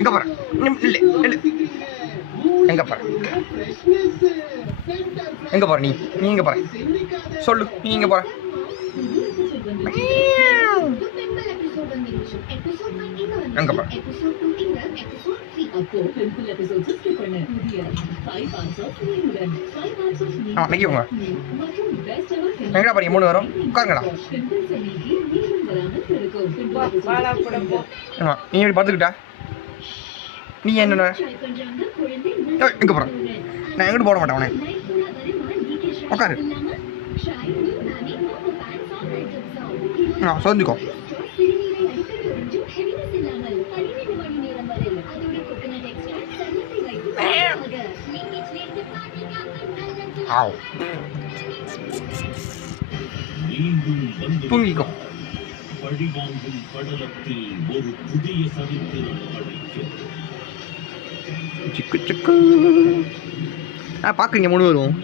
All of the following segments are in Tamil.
எங்க போற? இல்ல இல்ல எங்க போற? எங்க போற? நீ எங்க போற? சொல்லு, நீ எங்க போற? எங்க போற? நிற்கவங்க. எங்கடா பாருங்க 3 வரும். உட்காருங்கடா. நீ எப்படி பார்த்துக்கிட்டா? நீ என்ன எங்க போற? நான் எங்கிட்டு போட மாட்டேன். அவனே உட்காரு. சொல்லிக்கோ. தூங்கிக்கோ. சிக்கு சிக்கு பாக்குறீங்க 3 வரும்.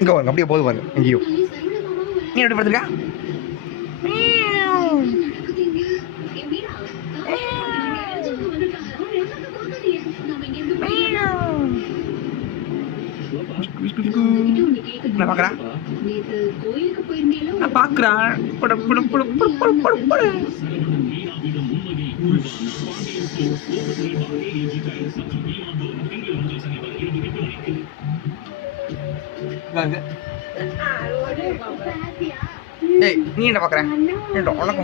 இங்க வாங்க, அப்படியே போது பாருங்க. எங்கேயோ நீ எப்படி படுத்துருக்கா? நான் பாக்குறா ஏய், நீ என்ன பாக்குற? உனக்கு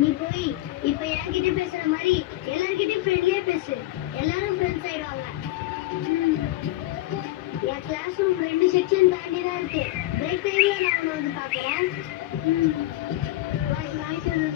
நீ போய் இப்ப என்கிட்ட பேசுற மாதிரி எல்லார்கிட்டயும் ஃப்ரெண்ட்லியா பேசு. எல்லாரும் ஃப்ரெண்ட்ஸ் ஆயிடுவாங்க. என் கிளாஸ் ரூம் 2 செக்ஷன் தாண்டி தான் இருக்கு. பிரேக் டைம்ல நான் உன்னை வந்து பாக்குறேன். பாய் சொல்லு.